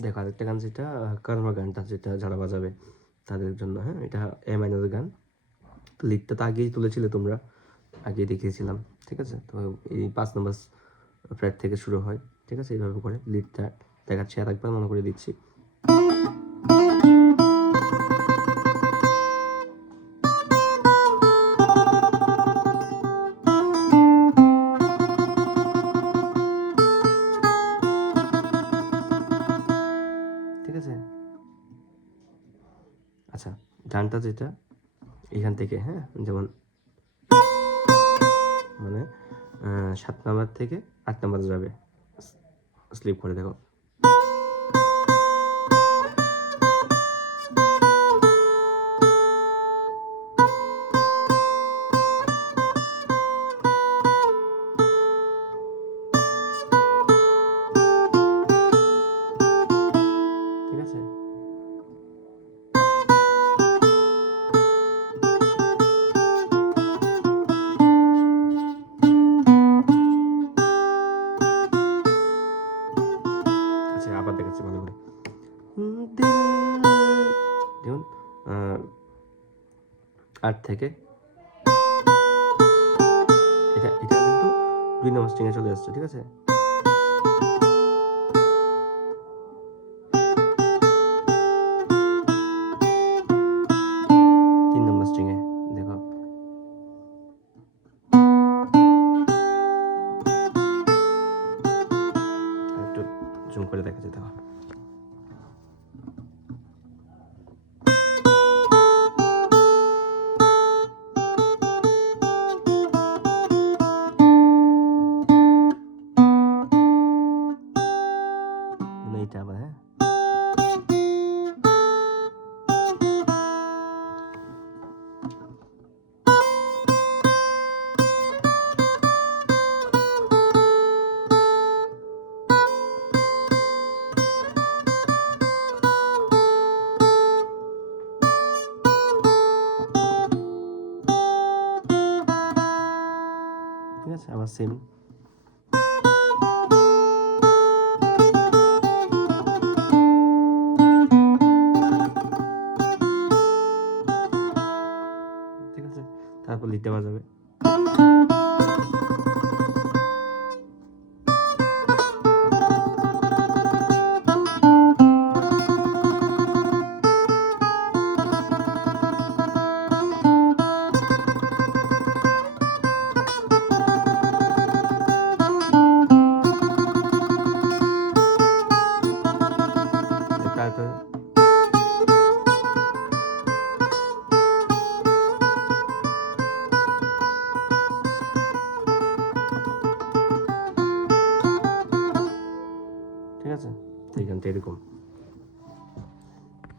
দেখো আরেকটা গান যেটা কর্ম গানটা যেটা যারা বাজাবে তাদের জন্য, হ্যাঁ, এটা এ মাইনরের গান। লিডটা তো আগেই তুলেছিলে তোমরা, আগেই দেখিয়েছিলাম, ঠিক আছে। তো এই 5 নম্বর ফ্রেট থেকে শুরু হয়, ঠিক আছে। এইভাবে করে লিডটা দেখাচ্ছি, আর একবার মনে করে দিচ্ছি। ঠিক আছে। আচ্ছা, গানটা যেটা এখান থেকে, হ্যাঁ, যেমন মানে 7 নাম্বার থেকে 8 নাম্বারে যাবে, স্লিপ করে দেখো। ঠিক আছে। আচ্ছা, আবার দেখাচ্ছি ভালো করে। যেমন 8 থেকে এটা এটা কিন্তু 2 নম্বর স্ট্রিংয়ে চলে আসছে, ঠিক আছে। তিন নম্বর স্ট্রিংয়ে দেখো। একটু জুম করে দেখা যেতে হয়। এইটা আবার, হ্যাঁ, ঠিক আছে। আবার সেম, ঠিক আছে। তারপর লিডটা বাজাবে। তারপর ঠিক আছে। এই গানটা এরকম।